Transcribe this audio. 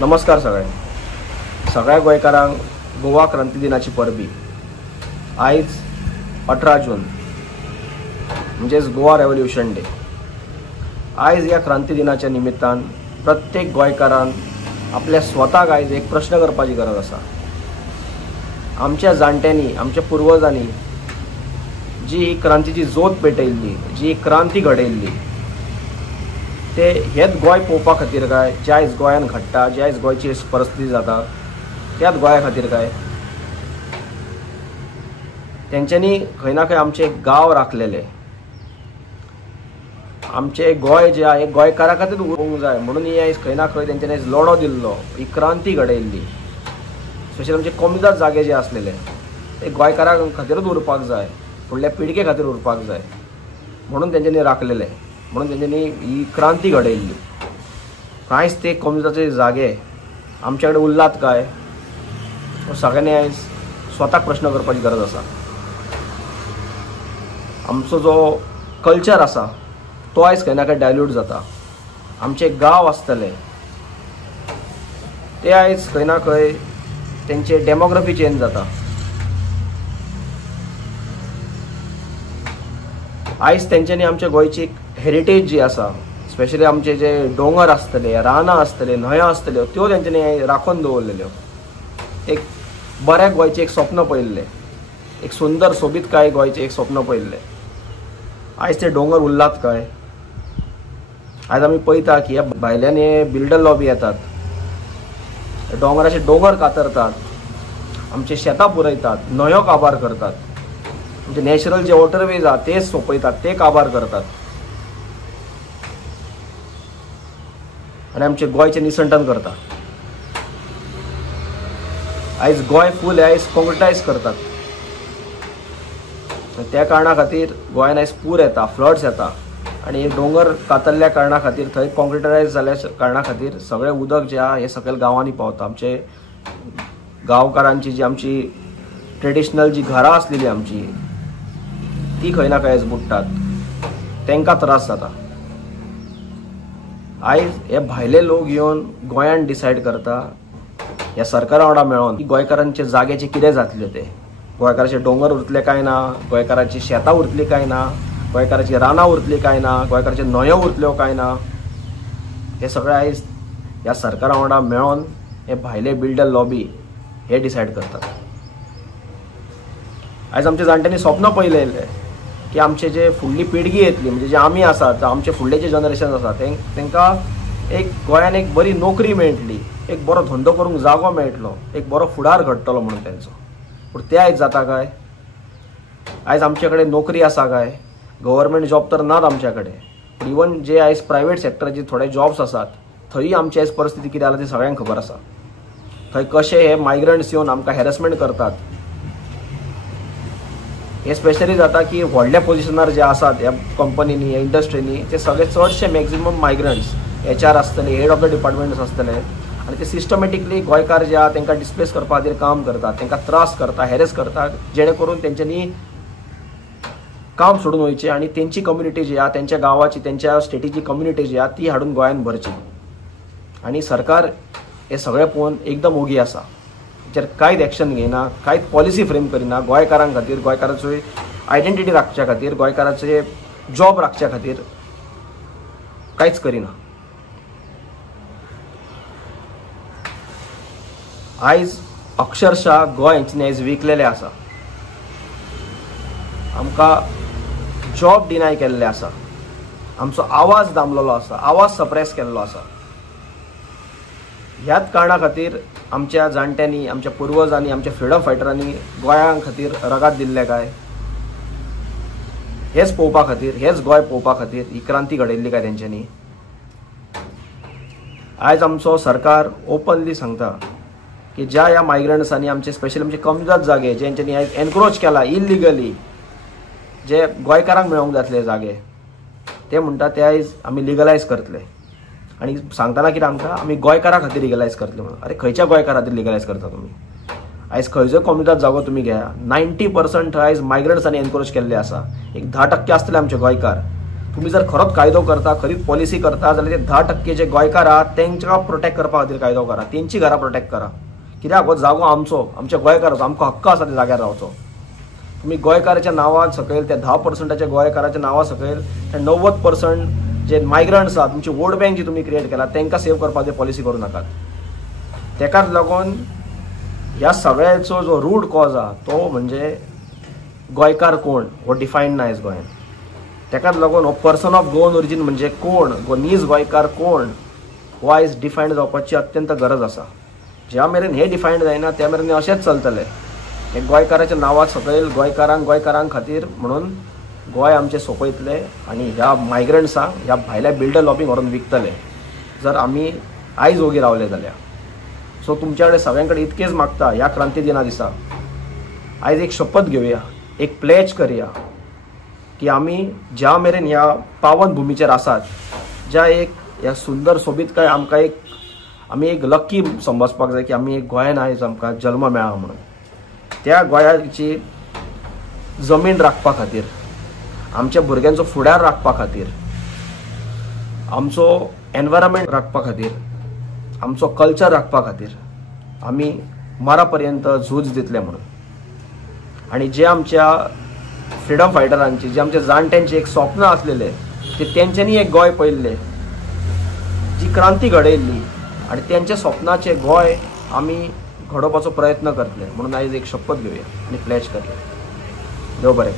नमस्कार सगळ्या गोंयकारांक गोवा क्रांती दिनाची परबी। आयज 18 जून म्हणजेच गोवा रेव्होल्यूशन डे। आयज या क्रांती दिनाच्या निमित्तान प्रत्येक गोंयकारान आपल्या स्वताक आयज एक प्रश्न करपाची गरज आसा। आमच्या जाणट्यांनी, आमच्या पुर्वजांनी जी ही क्रांतीची जोत पेटयल्ली, जी क्रांती घडयल्ली, ते हेच गोंय पळोवपा खातीर काय, जे आयज गोंयान घडटा, जे आयज गोंयची परिस्थिती जाता त्याच गोंया खातीर काय, तेंच्यांनी खंय ना खंय आमचे गांव राखलेले, आमचे गोंय जे आहे गोंयकारा खातीर उरूंक जाय म्हणून ही आयज खंय ना खंय तेंच्यांनी आयज लढो दिल्लो, ही क्रांती घडयल्ली। स्पेशली आमचे कमीदाद जागे जे आसलेले ते गोंयकारा खातीरच उरपाक जाय, फुडल्या पिळगे खातीर उरपाक जाय म्हणून तेंच्यांनी राखलेले, म्हणून तेंच्यांनी ही क्रांती घडयल्ली। कांयच ते कमीदादाचे जागे आमचे कडेन उरलात काय, सगळ्यांनी आयज स्वताक प्रश्न करपाची गरज आसा। आमचो जो कल्चर आसा तो आयज खंय ना खंय डायल्यूट जाता। आमचे गांव आसतले ते आयज खंय ना खंय तेंचे डेमोग्राफी चेंज जाता। आयज तेंच्यांनी आमच्या गोंयची हेरिटेज जी आसा, स्पेशली आमचे जे डोंगर आसतले, रानां आसतले, न्हंयो आसतल्यो, त्यो तेंच्यांनी राखून दवरलेल्यो। एक बऱ्या गोंयचें एक स्वप्न पळयल्लें, एक सुंदर सोबीतकाय गोंयचें एक स्वप्न पळयल्लें। आयज ते डोंगर उरलात काय? आयज आमी पळयता की ह्या भायल्यान बिल्डर लॉबी येतात, डोंगराचे डोंगर कातरतात, आमचे शेतां पुरयतात, न्हंयो काबार करतात, म्हणजे नॅचरल जे वॉटरवेज आहा ते सोंपयतात, ते काबार करतात आनी आमचे गोंयचे निसंटन करतात। आयज गोंय फूल आयज कॉन्क्रिटायज करतात। त्या कारणा खातीर गोंयान आयज पूर येता, फ्लड्स येता आनी डोंगर कातरल्या कारणा खातीर थंय कॉन्क्रिटायज जाल्ल्या कारणा खातीर सगळें उदक जे आहा हे सकयल गांवांनी पावता। आमचे गांवकारांची जी आमची ट्रेडिशनल जी घरां आसलेली आमची ती खंय ना खंय आयज बुडटात, तांकां त्रास जाता। आयज हे भायले लोक येवन गोंयान डिसायड करता ह्या सरकारा वांगडा मेळोन की गोंयकारांचे जाग्याचे कितें जातले ते। गोंयकाराचे डोंगर उरतले काय ना, गोंयकाराची शेतां उरतली काय ना, गोंयकाराची रानां उरतली काय ना, गोंयकाराचे न्हंयो उरतल्यो काय ना, हे सगळें आयज ह्या सरकारा वांगडा मेळोन हे भायले बिल्डर लॉबी हे डिसायड करतात। आयज आमच्या जाणट्यांनी स्वप्न पळयलेलें की आमचे जे फुडली पिळगी येतली, म्हणजे जे आमी आसात, आमचे फुडले जे जनरेशन आसा तांकां एक गोंयान एक बरी नोकरी मेळटली, एक बरो धंदो करूंक जागो मेळटलो, एक बरो फुडार घडटलो म्हणून तेंचो। पूण ते आयज जाता काय? आयज आमचे कडेन नोकरी आसा काय? गव्हर्मेंट जॉब तर नात आमच्या कडेन, पूण इवन जे आयज प्रायवेट सेक्टराचे थोडे जॉब्स आसात थंय आमची आयज परिस्थिती कितें जाला ती सगळ्यांक खबर आसा। थंय कशे हे मायग्रंट्स येवन आमकां हॅरेसमेंट करतात हे स्पेशली जाता की व्हडल्या पोजिशनार जे आसात ह्या कंपनीनी, ह्या इंडस्ट्रीनी, ते सगळे चडशे मॅक्झिमम मायग्रंट्स, HR आसतले, हेड ऑफ द डिपार्टमेंट्स आसतले आनी ते सिस्टमॅटिकली गोंयकार जे आहा तांकां डिस्प्लेस करपा खातीर काम करतात, तांकां त्रास करता, हॅरेस करतात, जेणे करून तेंच्यांनी काम सोडून वयचें आनी तेंची कम्युनिटी जी आहा, तेंच्या गांवाची, तेंच्या स्टेटीची कम्युनिटी जी आहा ती हाडून गोंयान भरची। आनी सरकार हे सगळें पळोवन एकदम ओगी आसा, जर कांयच एक्शन घेयना, कांयच पॉलिसी फ्रेम करिना गोंयकारां खातीर, गोंयकाराचो आयडेंटिटी राखच्या खातीर, गोंयकाराचे जॉब राखच्या खातीर कांयच करिना। आयज अक्षरशः गोंय हेंच्यांनी आयज विकलेले आसा, आमकां जॉब डिनाय केल्ले आसा, आमचो आवाज दामलेलो आसा, आवाज सप्रेस केल्लो आसा। ह्याच कारणा खातीर आमच्या जाणट्यांनी, आमच्या पुर्वजांनी, आमच्या फ्रिडम फायटरांनी गोंयां खातीर रगत दिल्ले काय? हेच पळोवपा खातीर, हेच गोंय पळोवपा खातीर ही क्रांती घडयल्ली काय तेंच्यांनी? आयज आमचो सरकार ओपनली सांगता की ज्या ह्या मायग्रंट्सांनी आमचे स्पेशली आमचे कमजात जागे जेंच्यांनी आयज एनक्रोच केला इल्लिगली, जे गोंयकारांक मेळोंक जातले जागे, ते म्हणटा ते आयज आमी लिगलायज करतले आनी सांगतना कितें आमकां आमी गोंयकारा खातीर लिगलायज करतले म्हणून। अरे खंयच्या गोंयकारा खातीर लिगलायज करता तुमी? आयज खंयचो कम्युनिटात जागो तुमी घेया, 90% आयज मायग्रंट्सांनी एनकरेज केल्ले आसा। एक 10% आसतले आमचे गोंयकार तुम्ही जर खरोच कायदो करता, खरीच पॉलिसी करता जाल्यार ते 10% जे गोंयकार आहात तांकां प्रोटेक्ट करपा खातीर कायदो करा, तेंची घरां प्रोटेक्ट करा. कित्याक हो जागो आमचो, आमच्या गोंयकाराचो, आमकां हक्क आसा त्या जाग्यार रावचो. तुम्ही गोंयकाराच्या नांवा सकयल त्या 10% गोंयकाराच्या नांवा सकयल त्या 90% जे मायग्रंट्स आहात, तुमची वोट बँक जी तुम्ही क्रिएट केला तांकां सेव्ह करपाची पॉलिसी करूं नाकात. तेकाच लागून ह्या सगळ्याचो जो रूट कॉज आहा तो म्हणजे गोंयकार कोण हो डिफायन ना आयज गोंयांत. तेकाच लागून हो पर्सन ऑफ गोवन ओरिजीन म्हणजे कोण, गोनीज गोंयकार कोण हो आयज डिफायन जावपाची अत्यंत गरज आसा. ज्या मेरेन हे डिफायन जायना त्या मेरेन अशेंच चलतलें. हे गोंयकाराच्या नांवा सकयल गोंयकारांक खातीर म्हणून गोंय आमचें सोंपयतले आनी ह्या मायग्रंट्सांक, ह्या भायल्या बिल्डर लॉबींक व्हरून विकतले जर आमी आयज ओगी रावले जाल्यार. सो तुमच्या कडेन सगळ्यां कडेन इतकेंच मागता, ह्या क्रांती दिना दिसा आयज एक शपथ घेवया, एक प्लेज करया की आमी ज्या मेरेन ह्या पावन भुमीचेर आसात, ज्या एक ह्या सुंदर सोबीतकाय आमकां आमी एक लकी समजपाक जाय की आमी एक गोंयान आयज आमकां जल्म मेळ्ळा म्हणून. त्या गोंयाची जमीन राखपा खातीर, आमच्या भुरग्यांचो फुडार राखपा खातीर, आमचो एनवायरमेंट राखपा खातीर, आमचो कल्चर राखपा खातीर आमी मरा पर्यंत झूज दितले म्हणून. आनी जे आमच्या फ्रिडम फायटरांची, जे आमच्या जाणट्यांची एक स्वप्न आसलेले ते तेंच्यांनी एक गोंय पयल्लें, जी क्रांती घडयल्ली आनी तेंच्या स्वप्नाचें गोंय आमी घडोवपाचो प्रयत्न करतले म्हणून आयज एक शपथ घेवया आनी प्लेज करया. देव बरें.